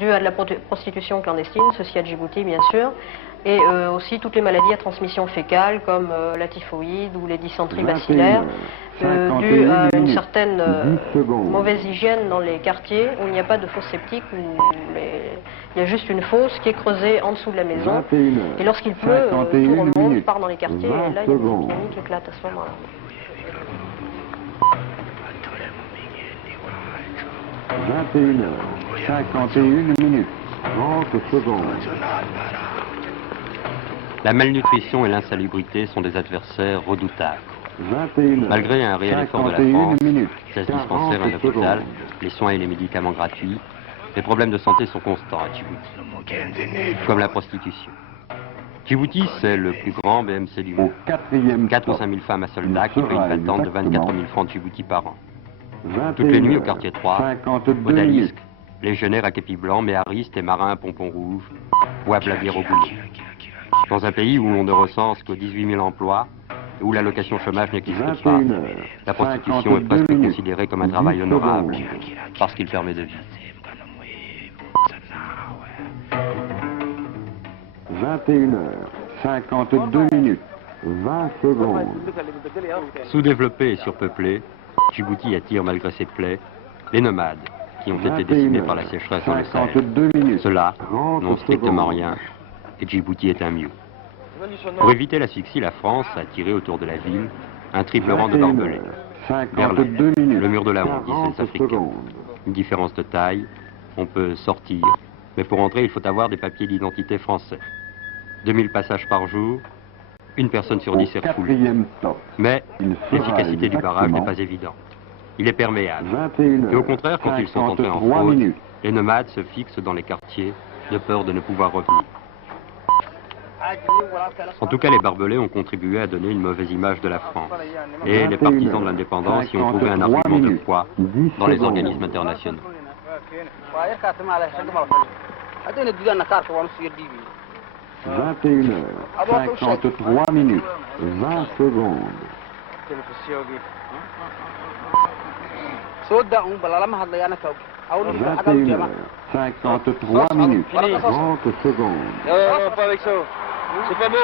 dû à de la prostitution clandestine, ceci à Djibouti bien sûr, et aussi toutes les maladies à transmission fécale comme la typhoïde ou les dysenteries bacillaires, dues à une certaine mauvaise hygiène dans les quartiers où il n'y a pas de fosse septique, où il y a juste une fosse qui est creusée en dessous de la maison, et lorsqu'il pleut, tout remonte, part dans les quartiers, et là il y a une épidémie qui éclate à ce moment-là. 21h51 30 secondes. La malnutrition et l'insalubrité sont des adversaires redoutables. 21h, Malgré un réel effort de la 51 France, minutes, 16 dispensaires, un 40 hôpital, secondes. les soins et les médicaments gratuits, les problèmes de santé sont constants à Djibouti, comme la prostitution. Djibouti, c'est le plus grand BMC du monde. Au quatrième 4 ou stop, 5 000 femmes à soldats il qui paient une sera patente de 24 000 exactement francs de Djibouti par an. 21h, Toutes les nuits au quartier 3, 52 Odalisque, minutes. légionnaires à képi blanc, méharistes et marins à pompons rouges, boivent la bière au bouillon. Dans un pays où l'on ne recense que 18 000 emplois, et où l'allocation chômage n'existe pas, 21h, la prostitution est 52 presque minutes, considérée comme un 10 travail honorable, secondes. parce qu'il permet de vivre. 21h, 52 minutes, 20 secondes. Sous-développé et surpeuplé, Djibouti attire malgré ses plaies les nomades qui ont été décimés par la sécheresse dans le Sahel. 52 minutes, Ceux-là 30 n'ont strictement secondes. rien, et Djibouti est un mieux. Pour éviter l'asphyxie, la France a tiré autour de la ville un triple rang de 21h, barbelés. 52 minutes, Le mur de la honte, disent 40 les Africains. secondes. Une différence de taille, on peut sortir, mais pour entrer, il faut avoir des papiers d'identité français. 2000 passages par jour, une personne sur 10 est refoulée. Quatrième stop, Mais il fera l'efficacité du barrage n'est exactement pas évidente. Il est perméable. 21h, Et au contraire, quand ils sont entrés en 53 fraude, minutes. les nomades se fixent dans les quartiers de peur de ne pouvoir revenir. En tout cas, les barbelés ont contribué à donner une mauvaise image de la France. Et les partisans de l'indépendance y ont trouvé un argument de poids dans les organismes internationaux. 21h, 53 minutes, 20 secondes. 21h, 53 minutes, 30 secondes. Non, pas avec ça. C'est pas bon.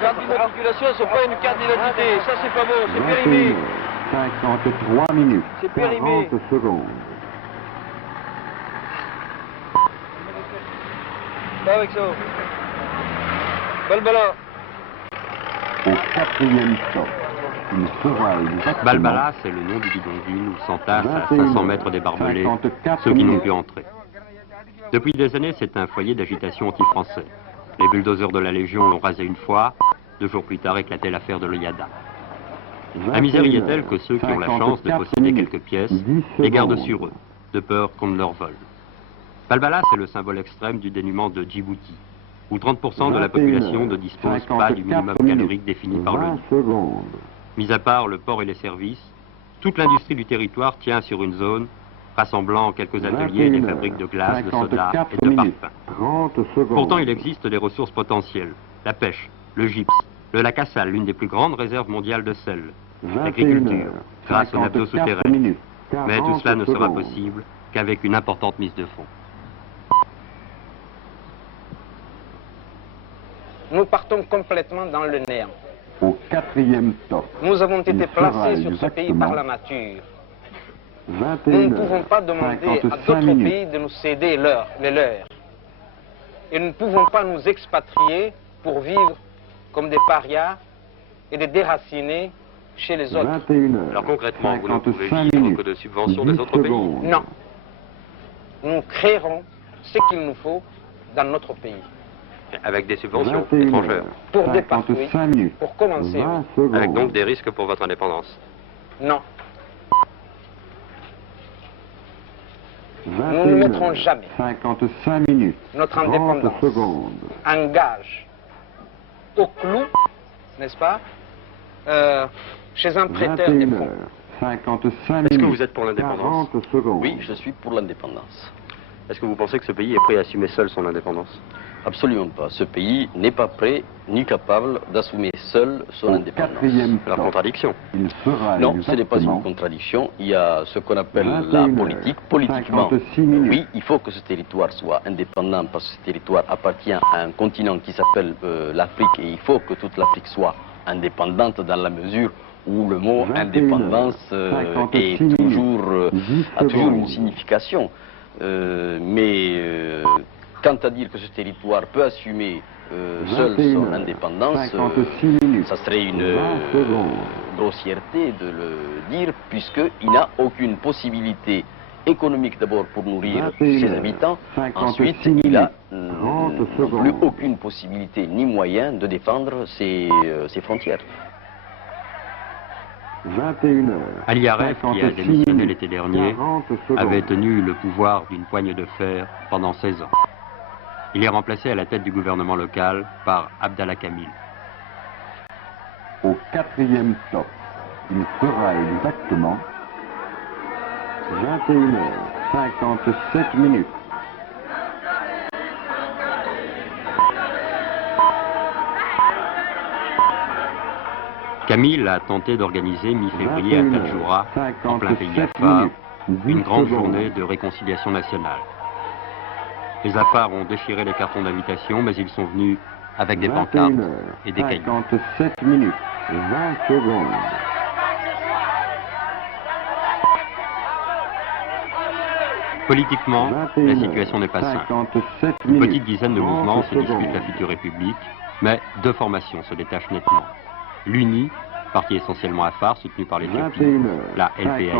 Carte d'immatriculation, c'est pas une carte d'identité. Ça, c'est pas bon. C'est périmé. 21h, 53 minutes, C'est périmé. 40 secondes. Pas avec ça. Balbala. Au quatrième stop, il fera exactement Balbala, c'est le nom du bidonville où s'entassent à 500 mètres des barbelés 54 ceux qui n'ont minutes. pu entrer. Depuis des années, c'est un foyer d'agitation anti-français. Les bulldozers de la Légion l'ont rasé une fois, 2 jours plus tard éclatait l'affaire de l'Oyada. La misère y est telle que ceux qui ont la chance de 54 posséder minutes, quelques pièces 10 les gardent secondes. sur eux, de peur qu'on ne leur vole. Balbala, c'est le symbole extrême du dénuement de Djibouti, où 30% de la population ne dispose pas du minimum 54 minutes, calorique défini par 20 l'ONU. secondes. Mis à part le port et les services, toute l'industrie du territoire tient sur une zone rassemblant quelques ateliers et des 21h, fabriques de glace, de soda 54 et de minutes, parfums. 30 secondes. Pourtant, il existe des ressources potentielles. La pêche, le gypse, le lac à sal, l'une des plus grandes réserves mondiales de sel, 21h, l'agriculture, grâce aux nappes d'eau 54 souterraines. minutes, Mais tout 40 cela ne sera secondes. possible qu'avec une importante mise de fonds. Nous partons complètement dans le néant. Au quatrième stop, Nous avons il été fera placés sur ce pays exactement par la nature. 21h, Nous ne pouvons pas demander à 55 d'autres minutes. pays de nous céder les leurs. Et nous ne pouvons pas nous expatrier pour vivre comme des parias et des déracinés chez les autres. 21h, Alors concrètement, vous ne pouvez 55 vivre minutes, que de subventions 10 des autres pays. secondes. Non. Nous créerons ce qu'il nous faut dans notre pays. Avec des subventions 21h, étrangères, Pour départ, 55 minutes, Pour commencer, 20 secondes. avec donc des risques pour votre indépendance. non. 21h, Nous ne mettrons jamais 55 minutes, notre 30 indépendance secondes. en gage au clou, n'est-ce pas, chez un prêteur des 21h, fonds. 55 Est-ce que minutes, vous êtes pour l'indépendance? 40 secondes. Oui, je suis pour l'indépendance. Est-ce que vous pensez que ce pays est prêt à assumer seul son indépendance? Absolument pas. Ce pays n'est pas prêt ni capable d'assumer seul son indépendance. La contradiction. Non, ce n'est pas une contradiction. Il y a ce qu'on appelle la politique. Politiquement, oui, il faut que ce territoire soit indépendant parce que ce territoire appartient à un continent qui s'appelle l'Afrique et il faut que toute l'Afrique soit indépendante dans la mesure où le mot indépendance est a toujours une signification. Mais quant à dire que ce territoire peut assumer seul son indépendance, ça serait une grossièreté de le dire, puisqu'il n'a aucune possibilité économique d'abord pour nourrir ses habitants, ensuite il n'a plus aucune possibilité ni moyen de défendre ses frontières. 21h. Ali Aref, qui a démissionné l'été dernier, avait tenu le pouvoir d'une poigne de fer pendant 16 ans. Il est remplacé à la tête du gouvernement local par Abdallah Kamil. Au 4e top, il sera exactement 21h57. Kamil a tenté d'organiser mi-février à Tadjoura, en plein pays Afar, une grande journée de réconciliation nationale. Les Afars ont déchiré les cartons d'invitation, mais ils sont venus avec des pancartes et des cailloux. 57 minutes, 20 secondes. Politiquement, la situation n'est pas simple. Une petite dizaine de mouvements se disputent la future République, mais deux formations se détachent nettement. L'UNI, parti essentiellement afar, soutenu par l'Éthiopie, la LPAI,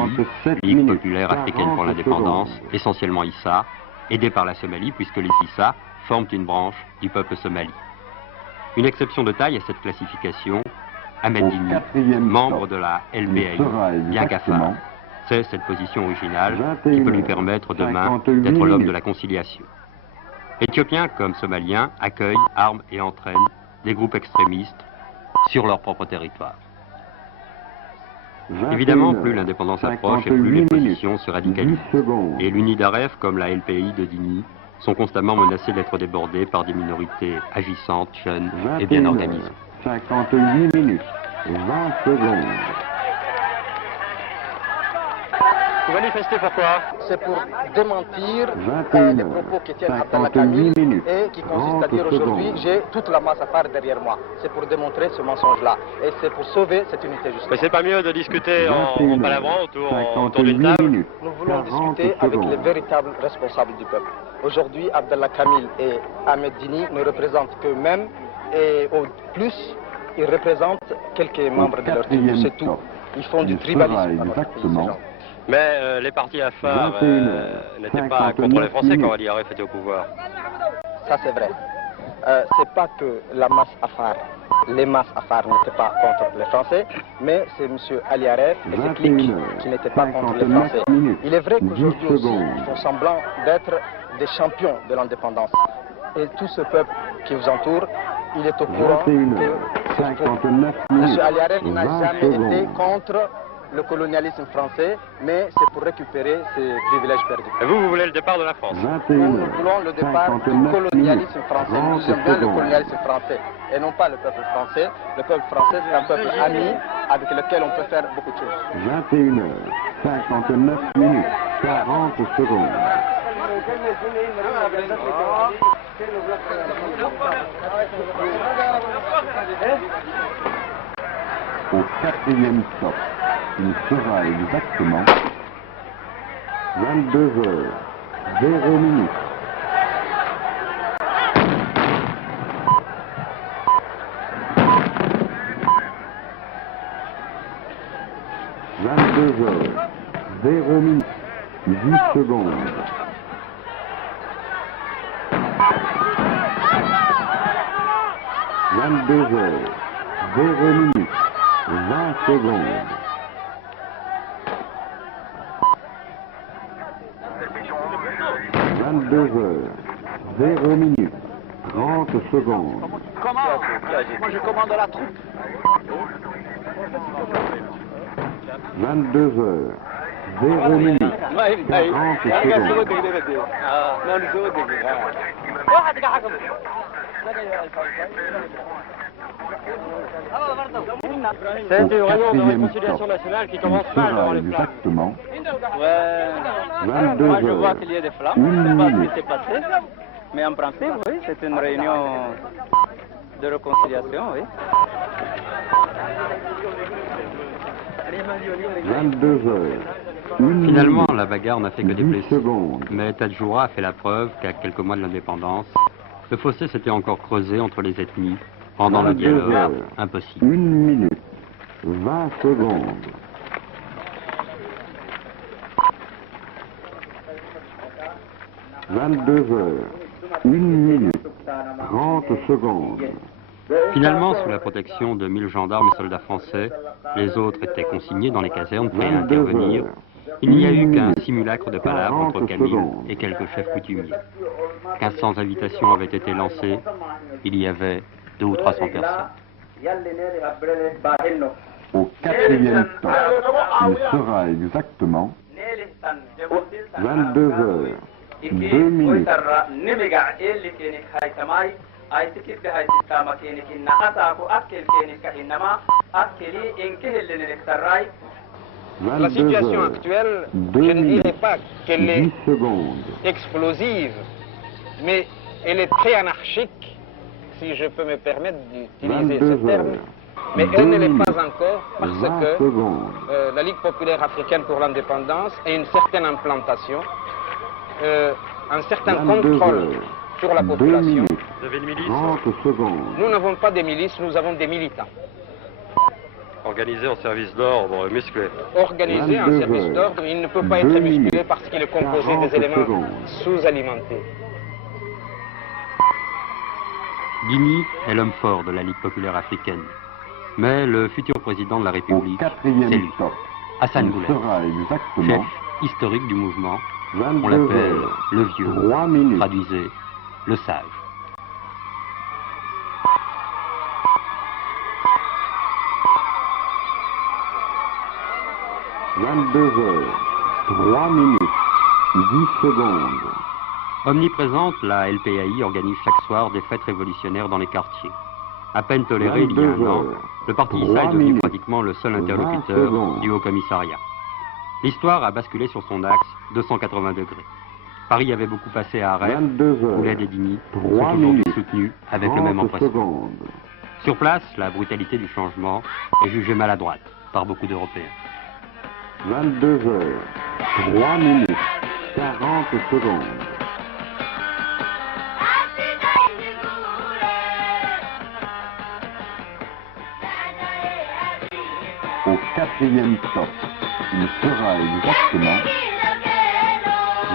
Ligue populaire africaine pour l'indépendance, essentiellement Issa, aidée par la Somalie, puisque les Issa forment une branche du peuple somali. Une exception de taille à cette classification, Ahmed Dini, membre de la LPAI, bien qu'afar. C'est cette position originale qui peut lui permettre demain d'être l'homme de la conciliation. Éthiopiens comme Somaliens accueillent, arment et entraînent des groupes extrémistes sur leur propre territoire. Évidemment, plus l'indépendance approche et plus les positions se radicalisent. Et l'UNI d'Aref, comme la LPI de Dini, sont constamment menacés d'être débordés par des minorités agissantes, jeunes et bien organisées. 58 minutes, 20 secondes. Vous manifestez pourquoi? C'est pour démentir les propos qui tiennent Abdallah Kamil et qui consistent à dire aujourd'hui j'ai toute la masse afar derrière moi. C'est pour démontrer ce mensonge-là et c'est pour sauver cette unité justement. Mais c'est pas mieux de discuter en palavrant autour d'une table? Nous voulons discuter avec les véritables responsables du peuple. Aujourd'hui, Abdallah Kamil et Ahmed Dini ne représentent qu'eux-mêmes et au plus, ils représentent quelques membres de leur tribu, c'est tout. Ils font du tribalisme. Exactement. Mais les partis afar n'étaient pas contre les Français quand Ali Aref était au pouvoir. Ça c'est vrai. C'est pas que la masse afar, les masses afar n'étaient pas contre les Français, mais c'est M. Ali Aref et ses cliques qui n'étaient pas contre les Français. Il est vrai qu'aujourd'hui aussi, ils font semblant d'être des champions de l'indépendance. Et tout ce peuple qui vous entoure, il est au courant que M. Ali Aref n'a jamais été contre le colonialisme français, mais c'est pour récupérer ses privilèges perdus. Et vous voulez le départ de la France? Nous voulons le départ du colonialisme français. Nous aimons bien le colonialisme français et non pas le peuple français. Le peuple français, c'est un peuple ami avec lequel on peut faire beaucoup de choses. 21h59 minutes, 40 secondes. Au 4e stop, il sera exactement 22h0. 22h0, 10 secondes. 22h0, 20 secondes. 22h0, 30 secondes. Comment? Moi je commande la troupe. 22h0, C'est une réunion de quatrième réconciliation stop. nationale qui Il commence mal sera devant les flammes. exactement Ouais. 22 Moi, je vois heures. qu'il y a des flammes, Une je ne sais pas ce minute. qui s'est passé. Mais en principe, oui, c'est une réunion de réconciliation, oui. 22 heures. Une Finalement, minute, la bagarre n'a fait que des 10 blessés. secondes. Mais Tadjoura a fait la preuve qu'à quelques mois de l'indépendance, le fossé s'était encore creusé entre les ethnies, rendant le 22 dialogue heures. impossible. 1 minute, 20 secondes. 22 heures, 1 minute, 30 secondes. Finalement, sous la protection de 1000 gendarmes et soldats français, les autres étaient consignés dans les casernes prêts à 22 intervenir. heures. Il n'y a eu 1 qu'un minute, simulacre de palabre entre 40 Camille secondes. et quelques chefs coutumiers. 1500 invitations avaient été lancées. Il y avait 200 ou 300 personnes. Au quatrième temps, il sera exactement 22 heures, 2 minutes. La situation actuelle, je ne dirais pas qu'elle est 10 secondes. explosive, mais elle est très anarchique, si je peux me permettre d'utiliser ce 22 terme. heures. Mais 2 elle ne l'est minutes, pas encore parce 20 que secondes. la Ligue populaire africaine pour l'indépendance a une certaine implantation, un certain 22 contrôle heures, sur la 2 population. minutes, Vous avez une milice 30 secondes. Nous n'avons pas des milices, nous avons des militants. organisée en service d'ordre musclé. Organiser un 22 service heures, d'ordre, il ne peut pas 2 être musculé minutes, parce qu'il est composé 40 des éléments secondes. sous-alimentés. Dimi est l'homme fort de la Ligue populaire africaine. Mais le futur président de la Au République, c'est quatrième lui, stop, Hassan il Boulay, sera chef exactement historique du mouvement. On 22 l'appelle heures, le vieux, 3 minutes. traduisez, le sage. « 22 heures, 3 minutes, 10 secondes. Omniprésente, la LPAI organise chaque soir des fêtes révolutionnaires dans les quartiers. À peine toléré il y a 22 un an, heures, le parti 3 ISA est devenu minutes, pratiquement le seul 20 interlocuteur secondes. du Haut-Commissariat. L'histoire a basculé sur son axe 280 degrés. Paris avait beaucoup passé à arrêt, 22 Boulet heures, et Dimi sont 3 aujourd'hui minutes, soutenus avec le même 30 empressement. secondes. Sur place, la brutalité du changement est jugée maladroite par beaucoup d'Européens. 22 heures, 3 minutes, 40 secondes. Au quatrième stop, il sera exactement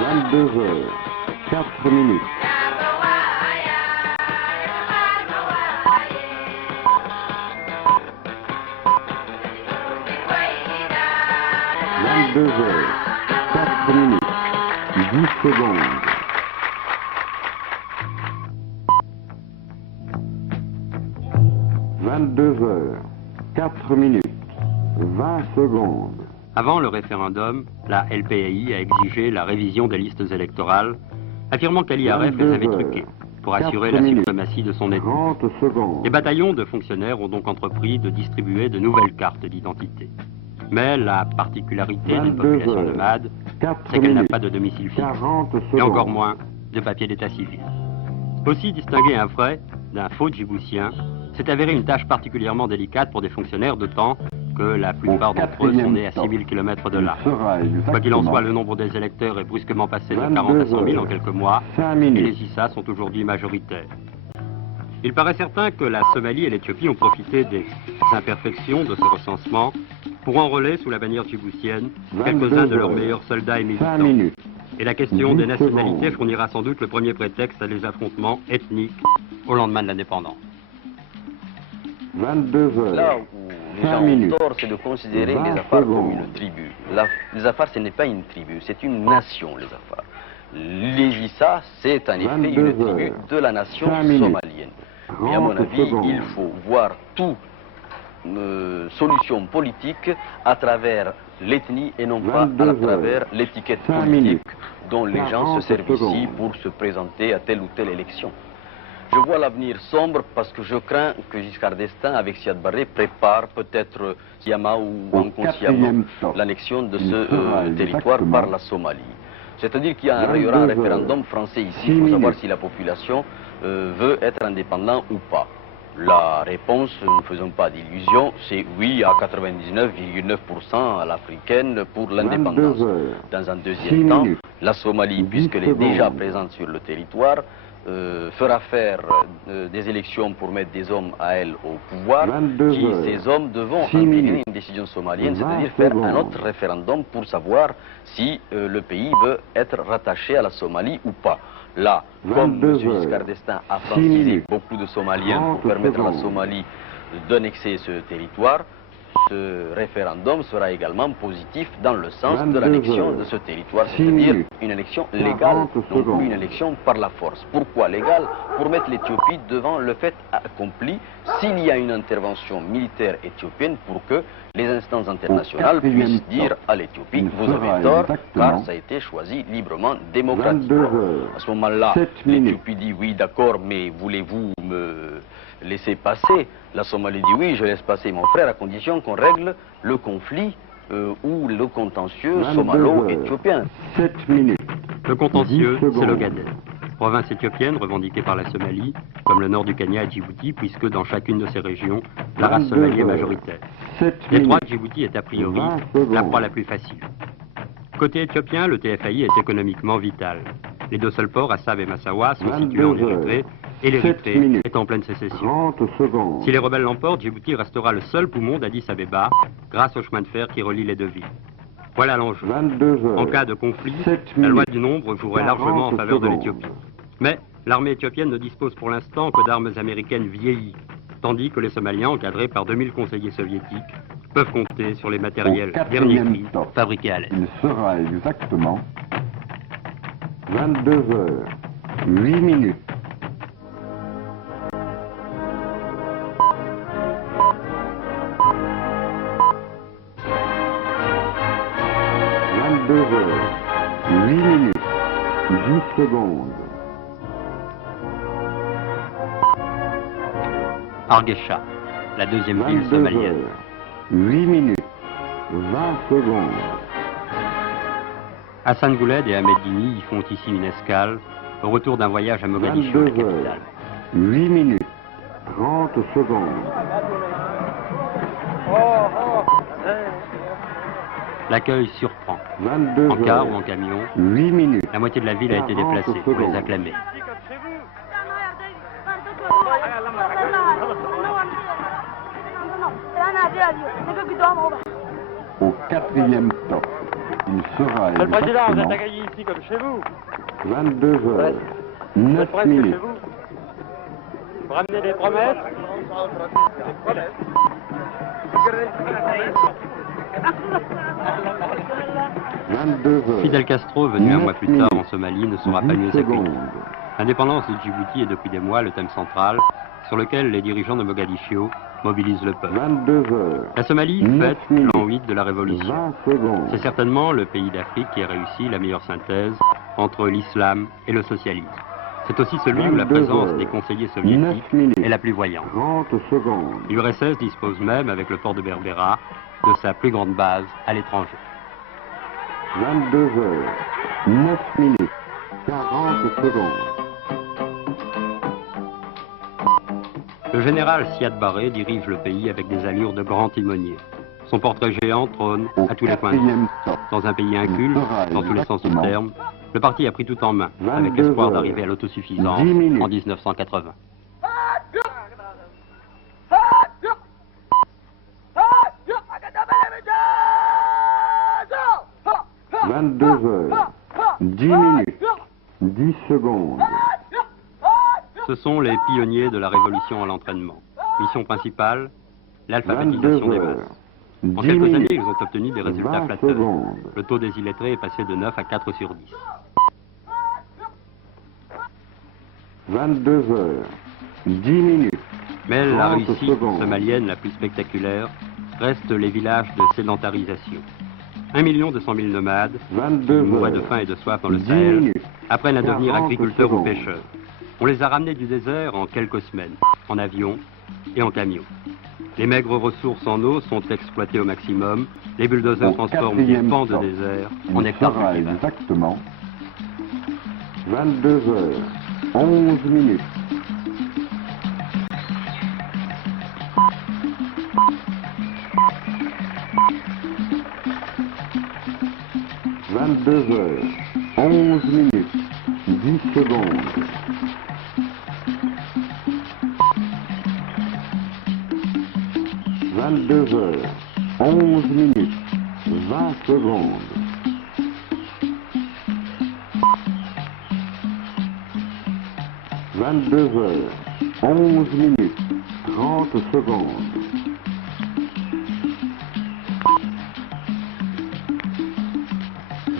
22 heures, 4 minutes. « 22 heures, 4 minutes, 10 secondes. » 22 heures, 4 minutes, 20 secondes. Avant le référendum, la LPAI a exigé la révision des listes électorales, affirmant qu'Ali-Aref les avait 22 truquées pour 4 assurer la minutes, suprématie de son ethnie. 30 secondes. Les bataillons de fonctionnaires ont donc entrepris de distribuer de nouvelles cartes d'identité. Mais la particularité d'une 22 population heures, nomade, 4 c'est qu'elle n'a minutes, pas de domicile fixe, 40 secondes. et encore moins de papier d'état civil. Aussi, distinguer un vrai d'un faux djiboutien, c'est avéré une tâche particulièrement délicate pour des fonctionnaires, d'autant que la plupart d'entre eux sont nés à 6000 km de là. Il sera Quoi qu'il en exactement soit, le nombre des électeurs est brusquement passé de 22 40 à 100 000 en heures, quelques mois, 5 et minutes. les ISA sont aujourd'hui majoritaires. Il paraît certain que la Somalie et l'Éthiopie ont profité des imperfections de ce recensement pour enrôler sous la bannière djiboutienne 22 quelques-uns de leurs heures, meilleurs soldats et 5 militants. minutes. Et la question 10 des nationalités secondes. fournira sans doute le premier prétexte à des affrontements ethniques au lendemain de l'indépendance. 22 Là heures, où les 5 gens minutes, ont tort, c'est de considérer 20 les Afars comme secondes. une tribu. Les Afars, ce n'est pas une tribu, c'est une nation, les Afars. Les Issa, c'est en effet 22 une tribu heures, de la nation 5 minutes, somalienne. Mais à mon 30 avis, secondes. il faut voir toute solution politique à travers l'ethnie et non pas à travers l'étiquette politique dont les gens se servent ici pour se présenter à telle ou telle élection. Je vois l'avenir sombre parce que je crains que Giscard d'Estaing, avec Siad Barré, prépare peut-être sciemment ou inconsciemment l'annexion de ce territoire par la Somalie. C'est-à-dire qu'il y aura un référendum français ici pour savoir si la population veut être indépendante ou pas. La réponse, ne faisons pas d'illusions, c'est oui à 99,9% à l'africaine pour l'indépendance. Dans un deuxième temps, la Somalie, puisqu'elle est déjà présente sur le territoire, fera faire des élections pour mettre des hommes à elle au pouvoir, qui ces hommes devront entériner une décision somalienne, c'est-à-dire faire un autre référendum pour savoir si le pays veut être rattaché à la Somalie ou pas. Là, comme M. Giscard d'Estaing a francisé beaucoup de Somaliens pour permettre à la Somalie d'annexer ce territoire, ce référendum sera également positif dans le sens de l'annexion de ce territoire, c'est-à-dire une élection légale, non plus une élection par la force. Pourquoi légale? Pour mettre l'Éthiopie devant le fait accompli s'il y a une intervention militaire éthiopienne pour que les instances internationales puissent dire à l'Éthiopie vous avez tort car ça a été choisi librement, démocratiquement. À ce moment-là, l'Éthiopie dit oui d'accord mais voulez-vous me laisser passer? La Somalie dit oui, je laisse passer mon frère à condition qu'on règle le conflit ou le contentieux somalo-éthiopien. Le contentieux, c'est l'Ogaden, province éthiopienne revendiquée par la Somalie, comme le nord du Kenya à Djibouti, puisque dans chacune de ces régions, la race somalienne est majoritaire. L'étroit de Djibouti est a priori la proie la plus facile. Côté éthiopien, le TFAI est économiquement vital. Les deux seuls ports, Assab et Massawa, sont situés en Érythrée, et l'Érythrée est en pleine sécession. Si les rebelles l'emportent, Djibouti restera le seul poumon d'Addis Abeba, grâce au chemin de fer qui relie les deux villes. Voilà l'enjeu. En cas de conflit, la loi du nombre jouerait largement en faveur de l'Éthiopie. Mais l'armée éthiopienne ne dispose pour l'instant que d'armes américaines vieillies, tandis que les Somaliens, encadrés par 2000 conseillers soviétiques, peuvent compter sur les matériels dernier cri fabriqués à l'Est. Il sera exactement 22h08. 8 10 secondes. Hargeisa, la deuxième ville somalienne. 8 20 secondes. Hassan Gouled et Ahmed Dini y font ici une escale au retour d'un voyage à Mogadiscio, la capitale. 8 30 secondes. L'accueil surprend. 22 en car ou en camion, 8 la moitié de la ville a été déplacée pour les acclamer. Au 4e stop, il sera Monsieur le Président, vous êtes accueilli ici comme chez vous. 22h 9 minutes. Vous ramenez des promesses. Fidel Castro, venu un mois plus tard en Somalie, ne sera pas mieux accueilli. L'indépendance de Djibouti est depuis des mois le thème central sur lequel les dirigeants de Mogadiscio mobilisent le peuple. 22h. La Somalie fête l'an 8 de la Révolution. C'est certainement le pays d'Afrique qui a réussi la meilleure synthèse entre l'islam et le socialisme. C'est aussi celui où la présence des conseillers soviétiques est la plus voyante. 30 secondes. L'URSS dispose même, avec le port de Berbera, de sa plus grande base à l'étranger. 22h 9 minutes. 40 secondes. Le général Siad Barré dirige le pays avec des allures de grand timonier. Son portrait géant trône à tous les coins de vue. Dans un pays inculte, dans tous les sens du terme, le parti a pris tout en main, avec l'espoir d'arriver à l'autosuffisance en 1980. 22h 10 minutes. 10 secondes. Ce sont les pionniers de la révolution à l'entraînement. Mission principale, l'alphabétisation des masses. En quelques années, ils ont obtenu des résultats flatteurs. Le taux des illettrés est passé de 9 à 4 sur 10. 22h 10 minutes. Mais la réussite somalienne la plus spectaculaire reste les villages de sédentarisation. 1 200 000 nomades, 22 qui mouraient de heures, faim et de soif dans le 10 Sahel, minutes, apprennent à devenir 40 agriculteurs ou secondes. pêcheurs. On les a ramenés du désert en quelques semaines, en avion et en camion. Les maigres ressources en eau sont exploitées au maximum. Les bulldozers Au transforment des quatrième pans de temps, désert en il hectares sera cultivables. exactement 22 heures, 11 minutes. Vingt-deux heures, 11 minutes, 10 secondes. Vingt-deux heures, 11 minutes, 20 secondes. Vingt-deux heures, 11 minutes, 30 secondes.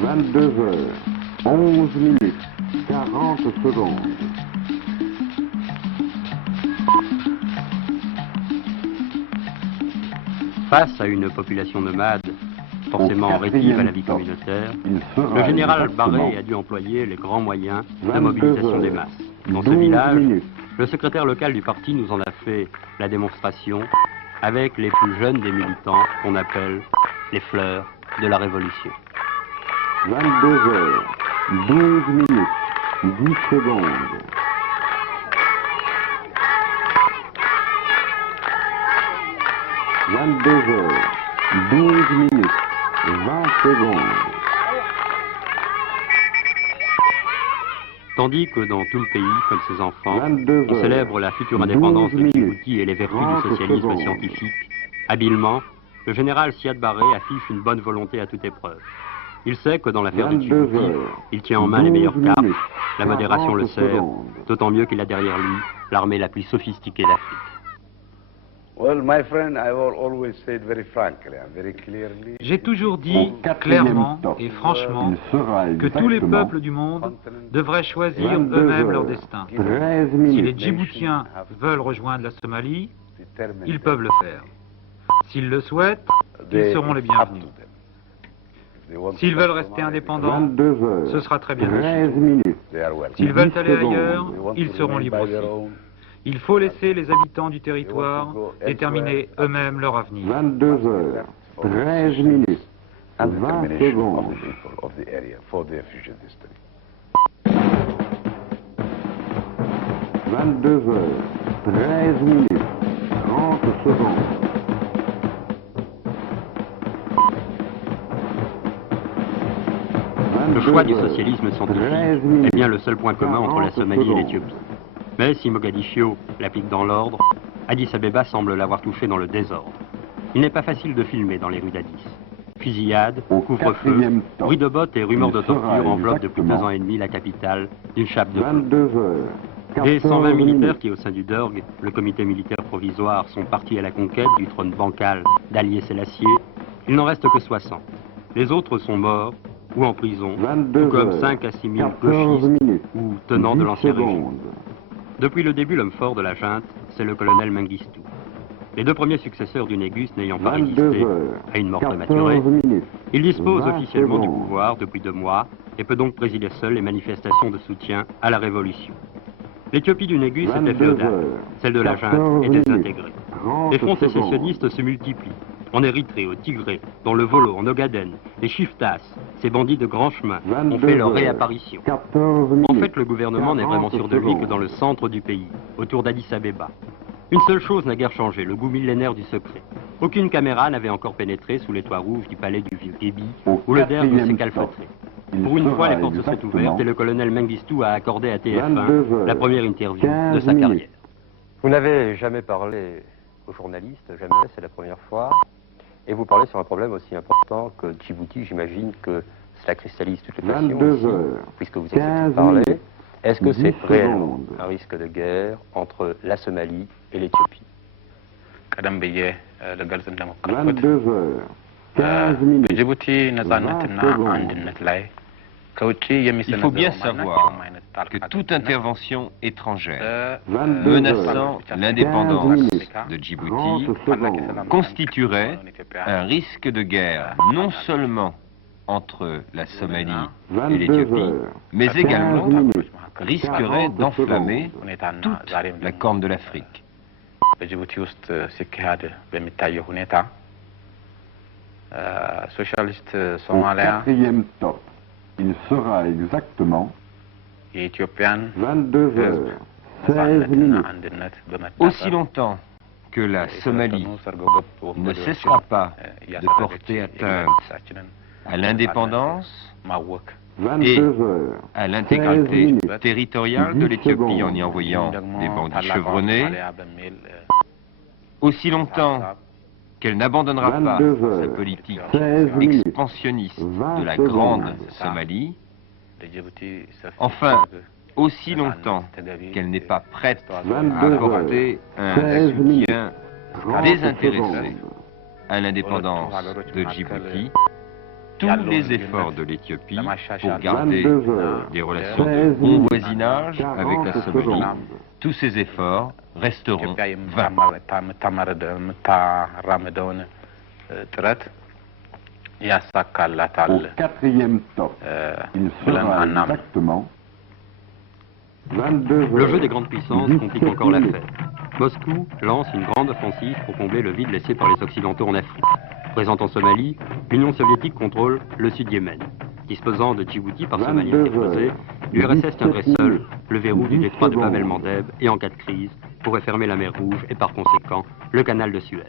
Vingt-deux heures, 11 minutes, 40 secondes. Face à une population nomade, forcément Au rétive à la vie quatrième temps, communautaire, il sera le général exactement Barré a dû employer les grands moyens de 22 mobilisation des heures, masses. Dans ce 12 village, minutes. le secrétaire local du parti nous en a fait la démonstration avec les plus jeunes des militants qu'on appelle les fleurs de la Révolution. 22 heures, 12 minutes, 10 secondes. Vingt-deux heures, 12 minutes, 20 secondes. Tandis que dans tout le pays, comme ses enfants, 22 on heures, célèbre la future 12 indépendance de minutes, Djibouti et les vertus 30 du socialisme secondes. scientifique, habilement, le général Siad Barré affiche une bonne volonté à toute épreuve. Il sait que dans l'affaire de 22 Djibouti, heures, il tient en main les meilleures 12 cartes, minutes, la modération le 40 sert, secondes. d'autant mieux qu'il a derrière lui l'armée la plus sophistiquée d'Afrique. J'ai toujours Au dit quatrième clairement temps, et franchement il sera que tous les exactement peuples du monde devraient choisir 22 eux-mêmes heures, leur destin. 13 Si les minutes. Djiboutiens veulent rejoindre la Somalie, ils peuvent le faire. S'ils le souhaitent, ils seront les bienvenus. S'ils veulent rester indépendants, 22 heures, ce sera très bien 13 aussi. minutes. S'ils veulent 10 aller secondes. ailleurs, ils seront libres aussi. Il faut laisser les habitants du territoire déterminer eux-mêmes leur avenir. 22 heures, 13 minutes, 20 secondes. 22 heures, 13 minutes, 30 secondes. Le choix du 22 heures, socialisme 13 scientifique minutes, est bien le seul point commun entre la 40 Somalie et secondes. l'Éthiopie. Mais si Mogadiscio l'applique dans l'ordre, Addis Abeba semble l'avoir touché dans le désordre. Il n'est pas facile de filmer dans les rues d'Addis. Fusillades, Au couvre-feu, quatrième temps, bruit de bottes et rumeurs il de sera torture enveloppent depuis exactement 2 ans et demi la capitale d'une chape de plomb. 22 heures, Des 120 14 militaires minutes. qui, au sein du DERG, le comité militaire provisoire, sont partis à la conquête du trône bancal d'Haïlé Sélassié, il n'en reste que 60. Les autres sont morts ou en prison, 22 tout comme heures, 5 à 6 000 14 gauchistes minutes, ou tenants de 10 l'ancien régime. secondes. Depuis le début, l'homme fort de la junte, c'est le colonel Mengistu. Les 2 premiers successeurs du Négus n'ayant pas 22 résisté heures, à une mort 14 prématurée, minutes, il dispose 20 officiellement du secondes. pouvoir depuis 2 mois et peut donc présider seul les manifestations de soutien à la révolution. L'Éthiopie du Négus était 22 féodale, heures, celle de la junte 14 est désintégrée. 30 Les fronts secondes. sécessionnistes se multiplient. En Érythrée, au Tigré, dans le Volo, en Ogaden, les Chiftas, ces bandits de grand chemin, ont 22 fait leur heures, réapparition. 14 minutes, En fait, le gouvernement n'est vraiment sûr de lui que dans le centre du pays, autour d'Addis Abeba. Une seule chose n'a guère changé, le goût millénaire du secret. Aucune caméra n'avait encore pénétré sous les toits rouges du palais du vieux Kébi, Au où le DERG s'est quatrième calfeutré. Il Pour une fois, sera les portes se sont exactement ouvertes et le colonel Mengistu a accordé à 22 TF1 heures, la première interview de 15 sa minutes. carrière. Vous n'avez jamais parlé aux journalistes, jamais, c'est la première fois. Et vous parlez sur un problème aussi important que Djibouti, j'imagine que cela cristallise toutes les passions 22 aussi, heures, puisque vous 15 avez parlé. minutes, Est-ce que 10 c'est réellement secondes. un risque de guerre entre la Somalie et l'Éthiopie? 22 heures, 15 minutes, 20 secondes. Il faut bien savoir que toute intervention étrangère 22 menaçant heures, l'indépendance 15 minutes, de Djibouti 30 secondes. constituerait un risque de guerre non seulement entre la Somalie et l'Éthiopie, mais également risquerait d'enflammer toute la Corne de l'Afrique. Au quatrième top, il sera exactement 22h16. Aussi longtemps que la Somalie ne cessera pas de porter atteinte à l'indépendance et à l'intégrité territoriale de l'Éthiopie en y envoyant des bandits chevronnés, aussi longtemps qu'elle n'abandonnera pas sa politique expansionniste de la grande Somalie, enfin, aussi longtemps qu'elle n'est pas prête à apporter un soutien désintéressé à l'indépendance de Djibouti, tous les efforts de l'Éthiopie pour garder des relations de bon voisinage avec la Somalie, tous ces efforts resteront vains. Au quatrième top, il sera exactement 22h. Le jeu des grandes puissances complique encore l'affaire. Moscou lance une grande offensive pour combler le vide laissé par les Occidentaux en Afrique. Présente en Somalie, l'Union soviétique contrôle le sud-Yémen. Disposant de Djibouti par sa manière déposée, l'URSS tiendrait seul le verrou du détroit de Bab el-Mandeb et en cas de crise, pourrait fermer la mer Rouge et par conséquent le canal de Suez.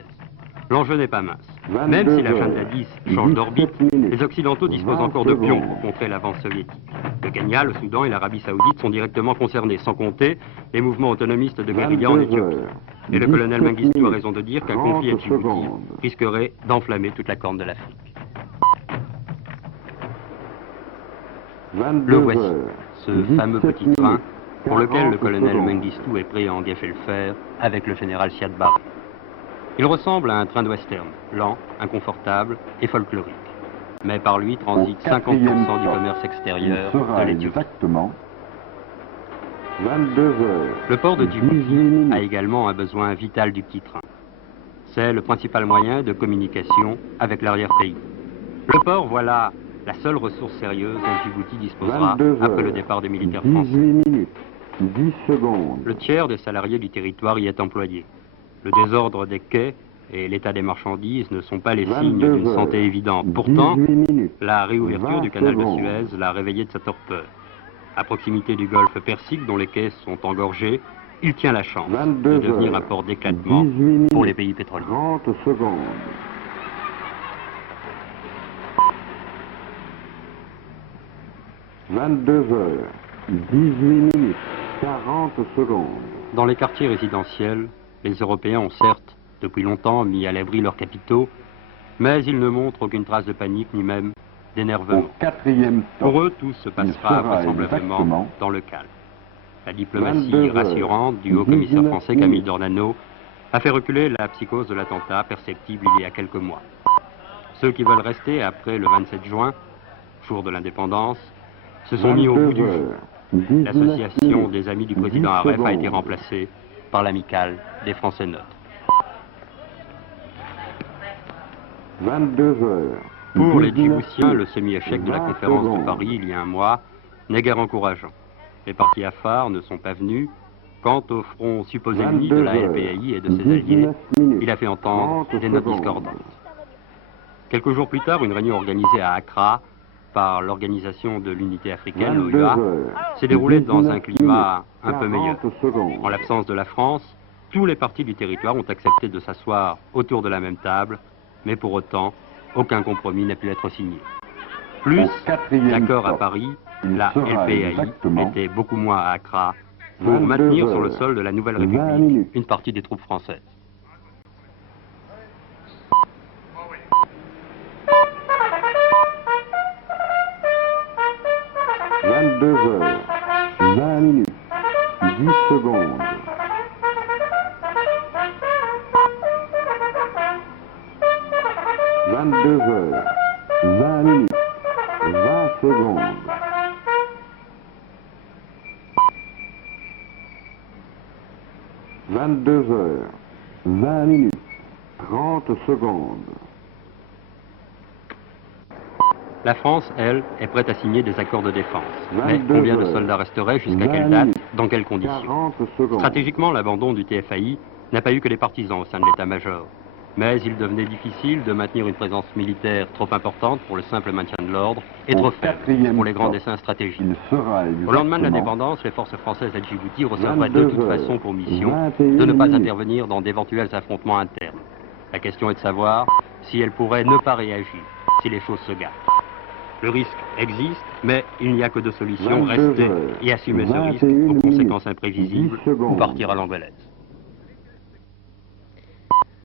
L'enjeu n'est pas mince. Même si la Janda 10 change d'orbite, les Occidentaux disposent encore de pions pour contrer l'avance soviétique. Le Kenya, le Soudan et l'Arabie Saoudite sont directement concernés, sans compter les mouvements autonomistes de guérilla en Éthiopie. Et le colonel Mengistu a raison de dire qu'un conflit à Djibouti risquerait d'enflammer toute la corne de l'Afrique. Le voici, ce fameux petit train pour lequel le colonel Mengistu est prêt à engager le fer avec le général Siad Barre. Il ressemble à un train de western, lent, inconfortable et folklorique. Mais par lui transite 50% du commerce extérieur de l'Éthiopie. Le port de Djibouti a également un besoin vital du petit train. C'est le principal moyen de communication avec l'arrière-pays. Le port, voilà la seule ressource sérieuse dont Djibouti disposera après le départ des militaires français. 10 secondes. Le tiers des salariés du territoire y est employé. Le désordre des quais et l'état des marchandises ne sont pas les signes d'une santé évidente. Pourtant, la réouverture du canal de Suez l'a réveillé de sa torpeur. À proximité du golfe Persique, dont les quais sont engorgés, il tient la chance de devenir un port d'éclatement pour les pays pétroliers. 30 secondes. 22h18, 40 secondes. Dans les quartiers résidentiels, les Européens ont certes, depuis longtemps, mis à l'abri leurs capitaux, mais ils ne montrent aucune trace de panique ni même d'énervement. Pour eux, tout se passera vraisemblablement dans le calme. La diplomatie rassurante du haut-commissaire français Camille Dornano a fait reculer la psychose de l'attentat perceptible il y a quelques mois. Ceux qui veulent rester après le 27 juin, jour de l'indépendance, se sont mis au bout du jour. L'association des amis du président Aref a été remplacée par l'amicale des Français neutres. 22h. Pour les Djiboutiens, le semi-échec de la conférence de Paris il y a un mois n'est guère encourageant. Les partis hafards ne sont pas venus. Quant au front supposé uni de la LPAI et de ses alliés, il a fait entendre des notes discordantes. Quelques jours plus tard, une réunion organisée à Accra par l'Organisation de l'Unité africaine, l'OUA, s'est déroulée dans un climat un peu meilleur. En l'absence de la France, tous les partis du territoire ont accepté de s'asseoir autour de la même table, mais pour autant, aucun compromis n'a pu être signé. Plus d'accord à Paris, la LPAI était beaucoup moins à Accra pour maintenir sur le sol de la Nouvelle République une partie des troupes françaises. « 22h, 20 minutes, 10 secondes. 22h, 20 minutes, 20 secondes. 22h, 20 minutes, 30 secondes. La France, elle, est prête à signer des accords de défense. Mais combien de soldats resteraient, jusqu'à quelle date, dans quelles conditions? Stratégiquement, l'abandon du TFAI n'a pas eu que des partisans au sein de l'état-major. Mais il devenait difficile de maintenir une présence militaire trop importante pour le simple maintien de l'ordre et trop faible pour les grands desseins stratégiques. Au lendemain de l'indépendance, les forces françaises à Djibouti recevraient de toute façon pour mission de ne pas intervenir dans d'éventuels affrontements internes. La question est de savoir si elles pourraient ne pas réagir, si les choses se gâtent. Le risque existe, mais il n'y a que deux solutions, rester et assumer ce risque aux conséquences imprévisibles ou partir à l'anglaise.